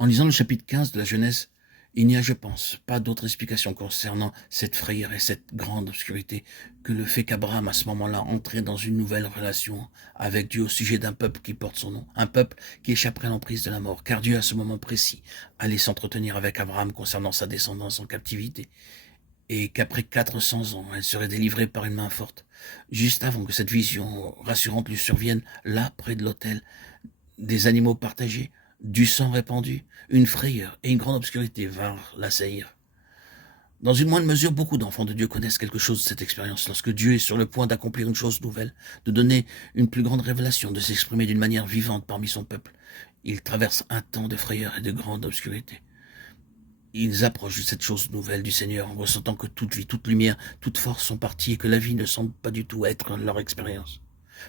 En lisant le chapitre 15 de la Genèse, il n'y a, je pense, pas d'autre explication concernant cette frayeur et cette grande obscurité que le fait qu'Abraham, à ce moment-là, entrait dans une nouvelle relation avec Dieu au sujet d'un peuple qui porte son nom, un peuple qui échapperait à l'emprise de la mort, car Dieu, à ce moment précis, allait s'entretenir avec Abraham concernant sa descendance en captivité, et qu'après 400 ans, elle serait délivrée par une main forte. Juste avant que cette vision rassurante lui survienne, là, près de l'autel, des animaux partagés, du sang répandu, une frayeur et une grande obscurité vinrent l'assaillir. Dans une moindre mesure, beaucoup d'enfants de Dieu connaissent quelque chose de cette expérience. Lorsque Dieu est sur le point d'accomplir une chose nouvelle, de donner une plus grande révélation, de s'exprimer d'une manière vivante parmi son peuple, il traverse un temps de frayeur et de grande obscurité. Ils approchent de cette chose nouvelle du Seigneur en ressentant que toute vie, toute lumière, toute force sont parties et que la vie ne semble pas du tout être leur expérience.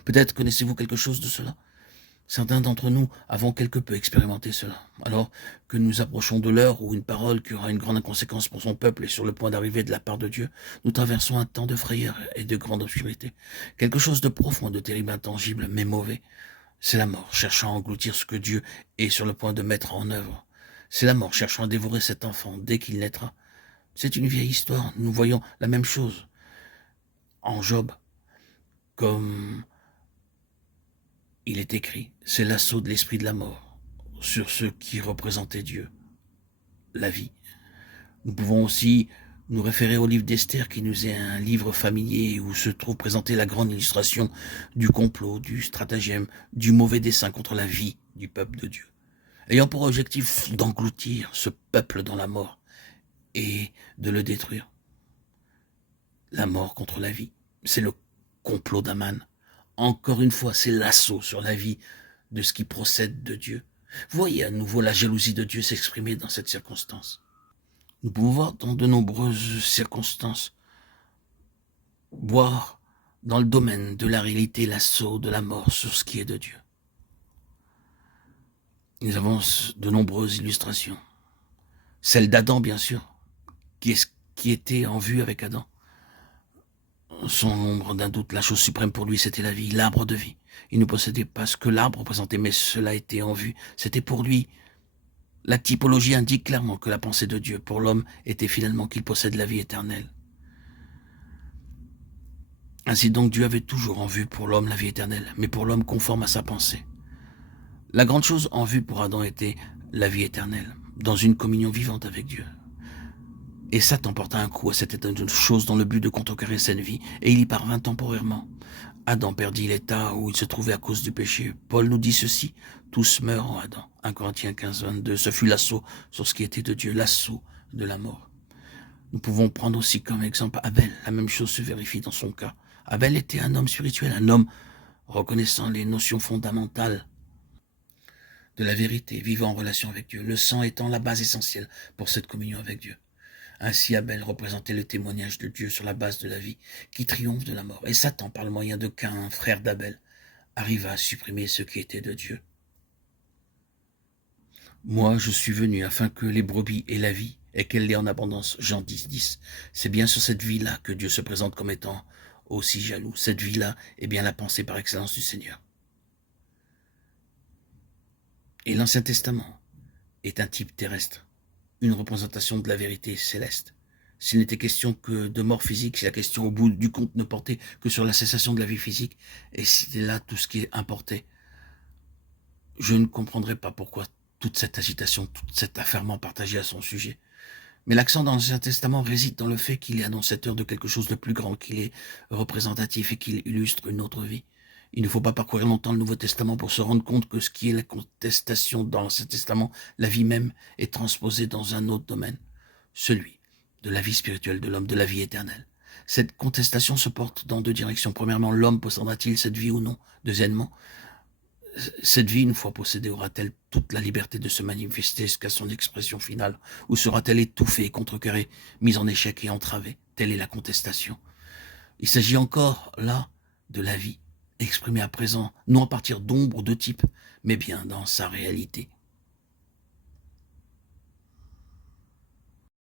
Peut-être connaissez-vous quelque chose de cela? Certains d'entre nous avons quelque peu expérimenté cela. Alors que nous approchons de l'heure où une parole qui aura une grande conséquence pour son peuple est sur le point d'arriver de la part de Dieu, nous traversons un temps de frayeur et de grande obscurité. Quelque chose de profond, de terrible, intangible, mais mauvais. C'est la mort cherchant à engloutir ce que Dieu est sur le point de mettre en œuvre. C'est la mort cherchant à dévorer cet enfant dès qu'il naîtra. C'est une vieille histoire. Nous voyons la même chose en Job, comme il est écrit, c'est l'assaut de l'esprit de la mort sur ceux qui représentaient Dieu, la vie. Nous pouvons aussi nous référer au livre d'Esther qui nous est un livre familier où se trouve présentée la grande illustration du complot, du stratagème, du mauvais dessein contre la vie du peuple de Dieu, ayant pour objectif d'engloutir ce peuple dans la mort et de le détruire. La mort contre la vie, c'est le complot d'Aman. Encore une fois, c'est l'assaut sur la vie de ce qui procède de Dieu. Voyez à nouveau la jalousie de Dieu s'exprimer dans cette circonstance. Nous pouvons voir dans de nombreuses circonstances, voir dans le domaine de la réalité l'assaut de la mort sur ce qui est de Dieu. Nous avons de nombreuses illustrations. Celle d'Adam, bien sûr, qui était en vue avec Adam. Sans l'ombre d'un doute, la chose suprême pour lui, c'était la vie, l'arbre de vie. Il ne possédait pas ce que l'arbre représentait, mais cela était en vue. C'était pour lui. La typologie indique clairement que la pensée de Dieu pour l'homme était finalement qu'il possède la vie éternelle. Ainsi donc, Dieu avait toujours en vue pour l'homme la vie éternelle, mais pour l'homme conforme à sa pensée. La grande chose en vue pour Adam était la vie éternelle, dans une communion vivante avec Dieu. Et Satan porta un coup à cette étonnante chose dans le but de contrecarrer cette vie, et il y parvint temporairement. Adam perdit l'état où il se trouvait à cause du péché. Paul nous dit ceci, tous meurent en Adam. 1 Corinthiens 15, 22, ce fut l'assaut sur ce qui était de Dieu, l'assaut de la mort. Nous pouvons prendre aussi comme exemple Abel, la même chose se vérifie dans son cas. Abel était un homme spirituel, un homme reconnaissant les notions fondamentales de la vérité, vivant en relation avec Dieu, le sang étant la base essentielle pour cette communion avec Dieu. Ainsi Abel représentait le témoignage de Dieu sur la base de la vie qui triomphe de la mort. Et Satan, par le moyen de Caïn, frère d'Abel, arriva à supprimer ce qui était de Dieu. Moi, je suis venu afin que les brebis aient la vie et qu'elle l'ait en abondance. Jean 10, 10. C'est bien sur cette vie-là que Dieu se présente comme étant aussi jaloux. Cette vie-là est bien la pensée par excellence du Seigneur. Et l'Ancien Testament est un type terrestre, une représentation de la vérité céleste. S'il n'était question que de mort physique, si la question au bout du compte ne portait que sur la cessation de la vie physique, et c'était là tout ce qui importait, je ne comprendrais pas pourquoi toute cette agitation, tout cet affairement partagé à son sujet. Mais l'accent dans l'Ancien Testament réside dans le fait qu'il est annonciateur de quelque chose de plus grand, qu'il est représentatif et qu'il illustre une autre vie. Il ne faut pas parcourir longtemps le Nouveau Testament pour se rendre compte que ce qui est la contestation dans l'Ancien Testament, la vie même, est transposée dans un autre domaine, celui de la vie spirituelle de l'homme, de la vie éternelle. Cette contestation se porte dans deux directions. Premièrement, l'homme possédera-t-il cette vie ou non? Deuxièmement, cette vie, une fois possédée, aura-t-elle toute la liberté de se manifester jusqu'à son expression finale? Ou sera-t-elle étouffée, contrecarrée, mise en échec et entravée? Telle est la contestation. Il s'agit encore, là, de la vie, exprimée à présent, non à partir d'ombres de type, mais bien dans sa réalité.